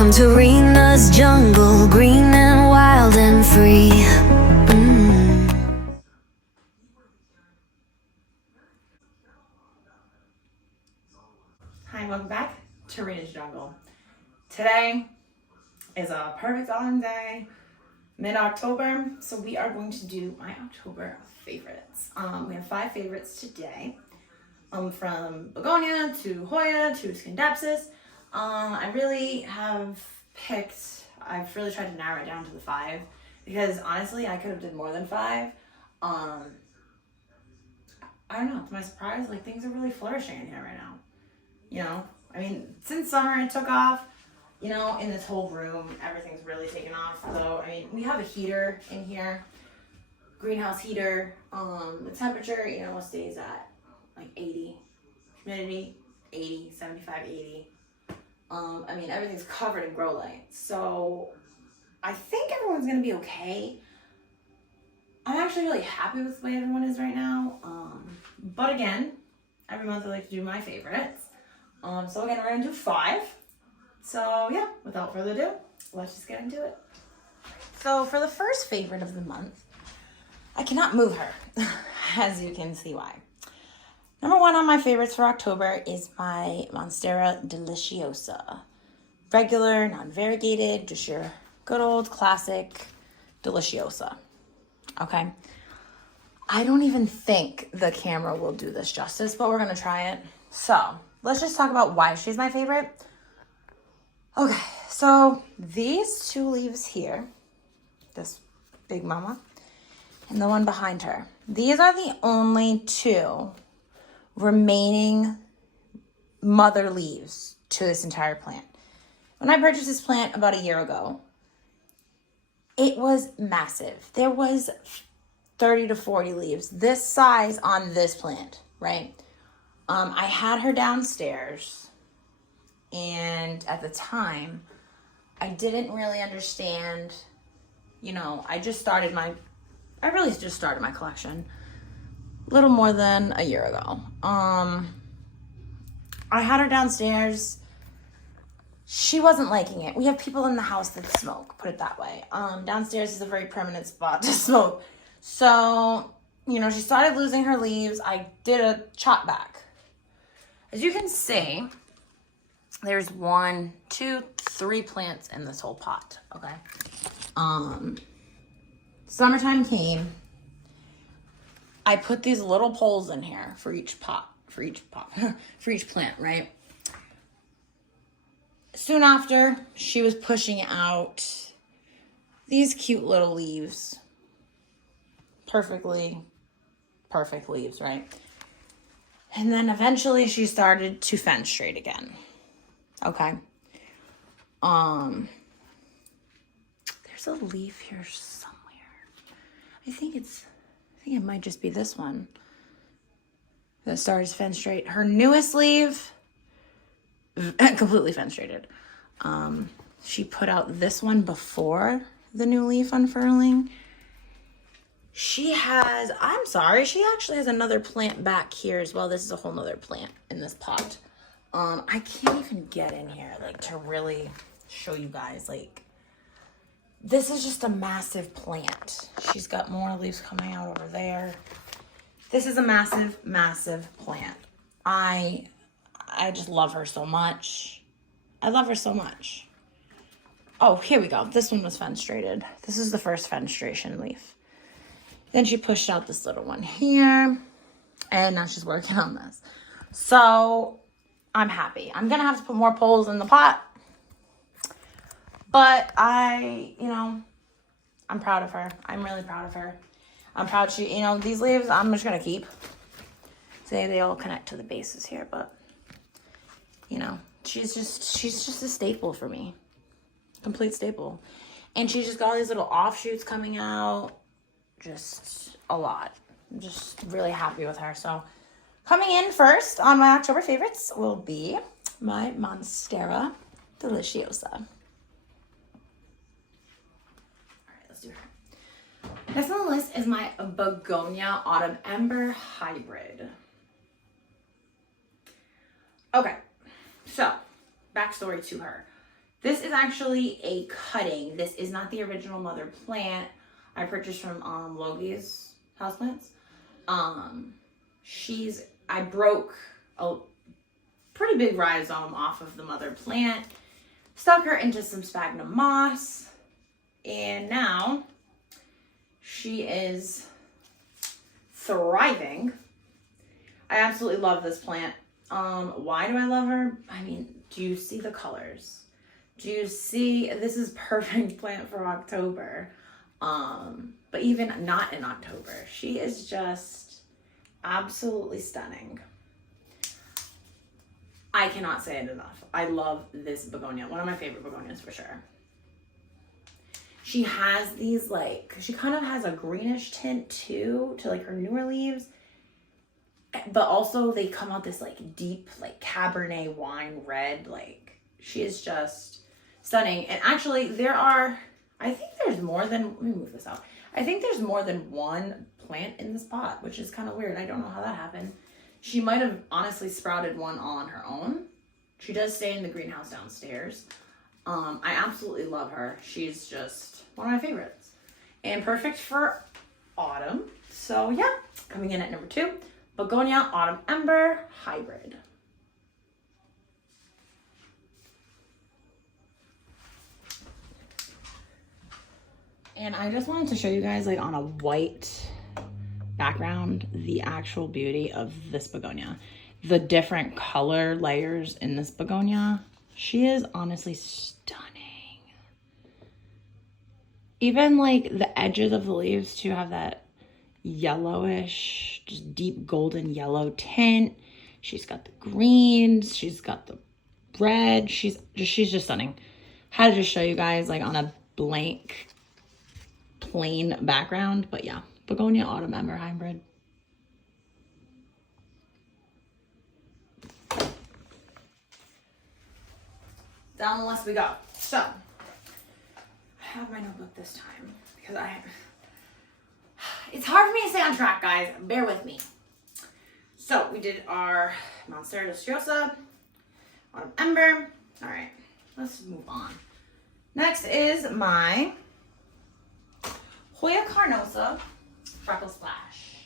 Welcome to Rena's jungle, green and wild and free. Hi, welcome back to Rena's jungle. Today is a perfect autumn day, mid-October, so we are going to do my October favorites. We have 5 favorites today, from Begonia to Hoya to Scindapsus. I've really tried to narrow it down to the 5 because honestly I could have did more than 5. I don't know, to my surprise, like things are really flourishing in here right now. You know, I mean, since summer it took off, you know, in this whole room, everything's really taken off. So, I mean, we have a heater in here, greenhouse heater. The temperature, you know, stays at like 80, humidity, 80, 75, 80. I mean, everything's covered in grow lights. So, I think everyone's going to be okay. I'm actually really happy with the way everyone is right now. But again, every month I like to do my favorites. So again, we're going to do 5. So yeah, without further ado, let's just get into it. So for the first favorite of the month, I cannot move her, as you can see why. Number 1 on my favorites for October is my Monstera deliciosa. Regular, non-variegated, just your good old classic deliciosa. Okay. I don't even think the camera will do this justice, but we're going to try it. So let's just talk about why she's my favorite. Okay, so these 2 leaves here, this big mama and the one behind her, these are the only 2 remaining mother leaves to this entire plant. When I purchased this plant about a year ago, it was massive. There was 30 to 40 leaves this size on this plant, right? I had her downstairs, and at the time, I didn't really understand, you know, I really just started my collection a little more than a year ago. I had her downstairs. She wasn't liking it. We have people in the house that smoke, put it that way. Downstairs is a very permanent spot to smoke. So, you know, she started losing her leaves. I did a chop back. As you can see, there's 1, 2, 3 plants in this whole pot, okay? Summertime came. I put these little poles in here for each plant, right? Soon after, she was pushing out these cute little leaves. Perfect leaves, right? And then eventually she started to fenestrate again. Okay. There's a leaf here somewhere. I think it might just be this one that started to fenestrate. Her newest leaf, completely fenestrated. She put out this one before the new leaf unfurling. She actually has another plant back here as well. This is a whole nother plant in this pot. I can't even get in here, like, to really show you guys, like, this is just a massive plant. She's got more leaves coming out over there. This is a massive, massive plant. I just love her so much. I love her so much. Oh, here we go. This one was fenestrated. This is the first fenestration leaf. Then she pushed out this little one here, and now she's working on this. So I'm happy. I'm going to have to put more poles in the pot, but I'm proud of her. I'm really proud of her. I'm proud these leaves I'm just going to keep. Say they all connect to the bases here, but you know, she's just a staple for me. Complete staple. And she's just got all these little offshoots coming out. Just a lot. I'm just really happy with her. So coming in first on my October favorites will be my Monstera deliciosa. All right, let's do her. Next on the list is my Begonia Autumn Ember Hybrid. Okay, so backstory to her. This is actually a cutting. This is not the original mother plant. I purchased from Logi's Houseplants. I broke a pretty big rhizome off of the mother plant, stuck her into some sphagnum moss, and now she is thriving. I absolutely love this plant. Why do I love her? I mean, do you see the colors? Do you see, this is perfect plant for October. But even not in October, she is just absolutely stunning. I cannot say it enough. I love this begonia. One of my favorite begonias for sure. She has these like, she kind of has a greenish tint too to like her newer leaves. But also they come out this like deep like Cabernet wine red. Like she is just stunning. And actually there are, I think there's more than, let me move this out. I think there's more than one plant in this pot, which is kind of weird. I don't know how that happened. She might have honestly sprouted one on her own. She does stay in the greenhouse downstairs. I absolutely love her. She's just one of my favorites and perfect for autumn. So yeah, coming in at number 2, Begonia Autumn Ember Hybrid. And I just wanted to show you guys like on a white background, the actual beauty of this begonia. The different color layers in this begonia. She is honestly stunning. Even like the edges of the leaves too have that yellowish, just deep golden yellow tint. She's got the greens, she's got the red. She's just stunning. Had to just show you guys like on a blank plain background, but yeah, Begonia Autumn Ember Hybrid. Down the list we go. So, I have my notebook this time because it's hard for me to stay on track, guys. Bear with me. So, we did our Monstera deliciosa, Autumn Ember. All right, let's move on. Next is my Hoya carnosa freckle splash.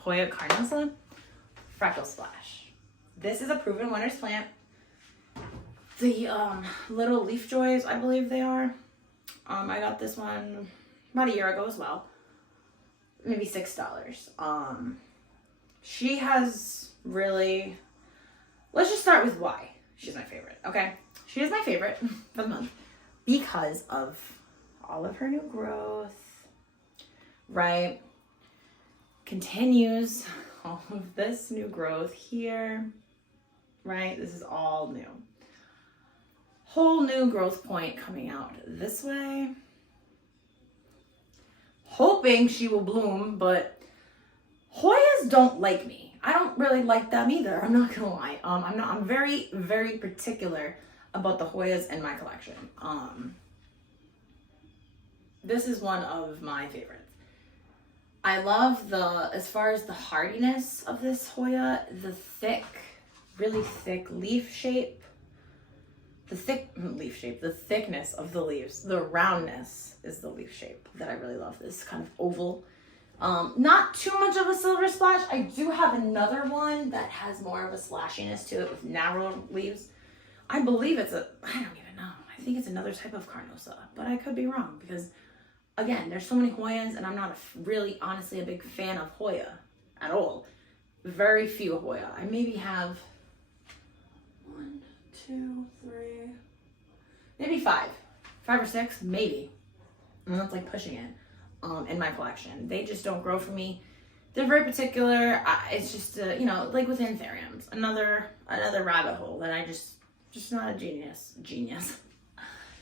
Hoya carnosa freckle splash. This is a proven winner's plant. The little leaf joys, I believe they are. I got this one about a year ago as well. Maybe $6. She has really, let's just start with why she's my favorite, okay? She is my favorite for the month because of all of her new growth, right? Continues all of this new growth here, right? This is all new. Whole new growth point coming out this way. Hoping she will bloom, but Hoyas don't like me. I don't really like them either. I'm not gonna lie. I'm very, very particular about the Hoyas in my collection. This is one of my favorites. I love as far as the hardiness of this Hoya, the thick, really thick leaf shape. The thickness of the leaves, the roundness is the leaf shape that I really love. This kind of oval. Not too much of a silver splash. I do have another one that has more of a splashiness to it with narrow leaves. I believe I don't even know. I think it's another type of carnosa, but I could be wrong because, again, there's so many Hoyas and I'm not really, honestly, a big fan of Hoya at all. Very few Hoya. I maybe have 1, 2, 3, maybe 5 or 6, maybe. And that's like pushing it in my collection. They just don't grow for me. They're very particular. It's just, like with anthuriums, another rabbit hole that I just not a genius.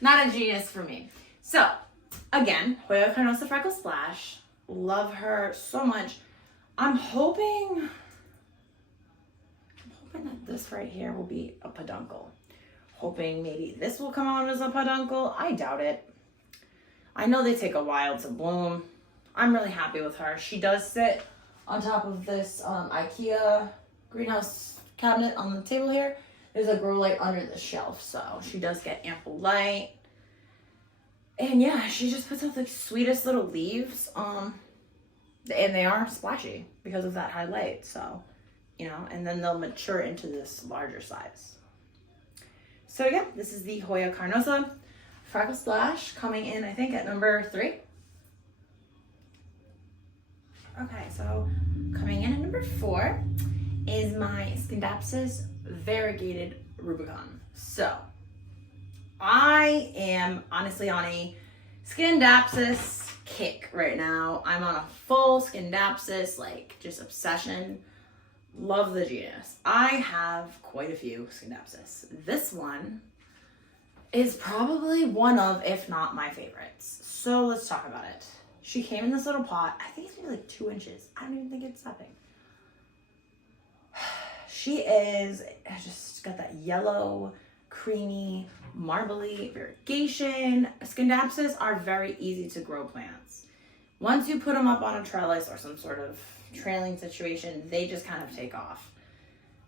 Not a genius for me. So, again, Hoya carnosa freckle splash. Love her so much. I'm hoping that this right here will be a peduncle. Hoping maybe this will come out as a peduncle. I doubt it. I know they take a while to bloom. I'm really happy with her. She does sit on top of this IKEA greenhouse cabinet on the table here. There's a grow light under the shelf, so she does get ample light. And yeah, she just puts out the sweetest little leaves. And they are splashy because of that high light. So, you know, and then they'll mature into this larger size. So yeah, this is the Hoya carnosa freckle splash, coming in, I think, at number 3. Okay, so coming in at number 4 is my Scindapsus variegated rubicon. So I am honestly on a Scindapsus kick right now. I'm on a full Scindapsus, like, just obsession. Love the genus. I have quite a few Scindapsus. This one is probably one of, if not my favorites. So let's talk about it. She came in this little pot. I think it's maybe like 2 inches. I don't even think it's that big. She is just got that yellow, creamy, marbly variegation. Scindapsus are very easy to grow plants. Once you put them up on a trellis or some sort of trailing situation, they just kind of take off.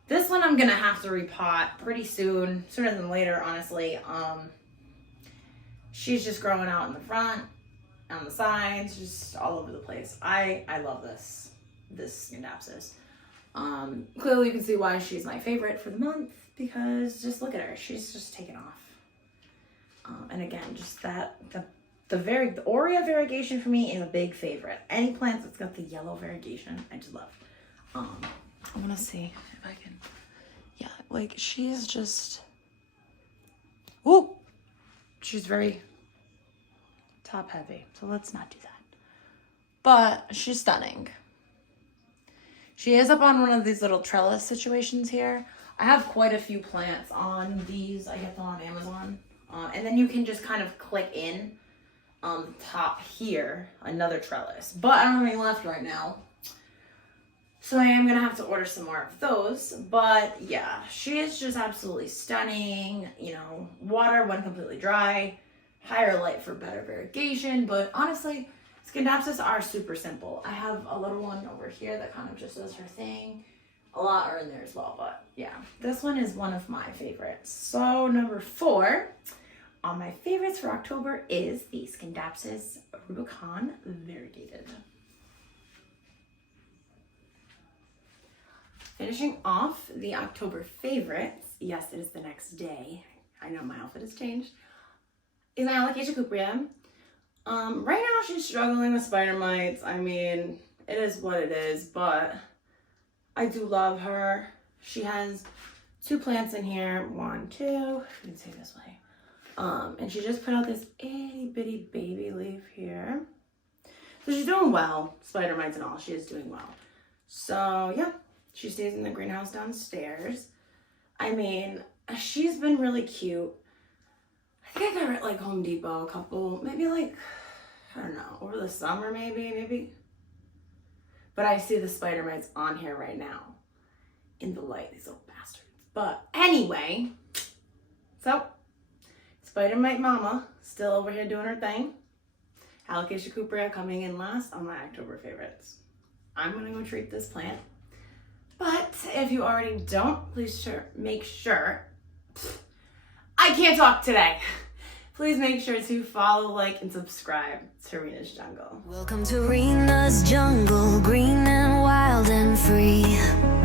This one I'm gonna have to repot pretty soon, sooner than later, honestly. She's just growing out in the front, on the sides, just all over the place. I love this Scindapsus. Clearly you can see why she's my favorite for the month, because just look at her, she's just taken off. And again, just that the Aurea variegation for me is a big favorite. Any plant that's got the yellow variegation, I just love. I want to see if I can. Yeah, like, she's just. Ooh, she's very top heavy, so let's not do that. But she's stunning. She is up on one of these little trellis situations here. I have quite a few plants on these. I get them on Amazon. And then you can just kind of click in on the top here, another trellis. But I don't have any left right now, so I am going to have to order some more of those. But yeah, she is just absolutely stunning. You know, water when completely dry, higher light for better variegation. But honestly, Scindapsus are super simple. I have a little one over here that kind of just does her thing. A lot are in there as well, but yeah, this one is one of my favorites. So number 4 on my favorites for October is the Scindapsus rubicon variegated. Finishing off the October favorites, yes, it is the next day, I know my outfit has changed, is my Alocasia cupria. Right now she's struggling with spider mites. I mean, it is what it is, but I do love her. She has 2 plants in here. 1, 2, you can see this way. And she just put out this itty bitty baby leaf here. So she's doing well, spider mites and all, she is doing well. So yeah, she stays in the greenhouse downstairs. I mean, she's been really cute. I think I got her at like Home Depot a couple, maybe like, I don't know, over the summer maybe. But I see the spider mites on here right now in the light, these little bastards. But anyway, so spider mite mama still over here doing her thing. Alocasia cupria coming in last on my October favorites. I'm gonna go treat this plant. But if you already don't, please make sure. I can't talk today. Please make sure to follow, like, and subscribe to Rena's Jungle. Welcome to Rena's jungle, green and wild and free.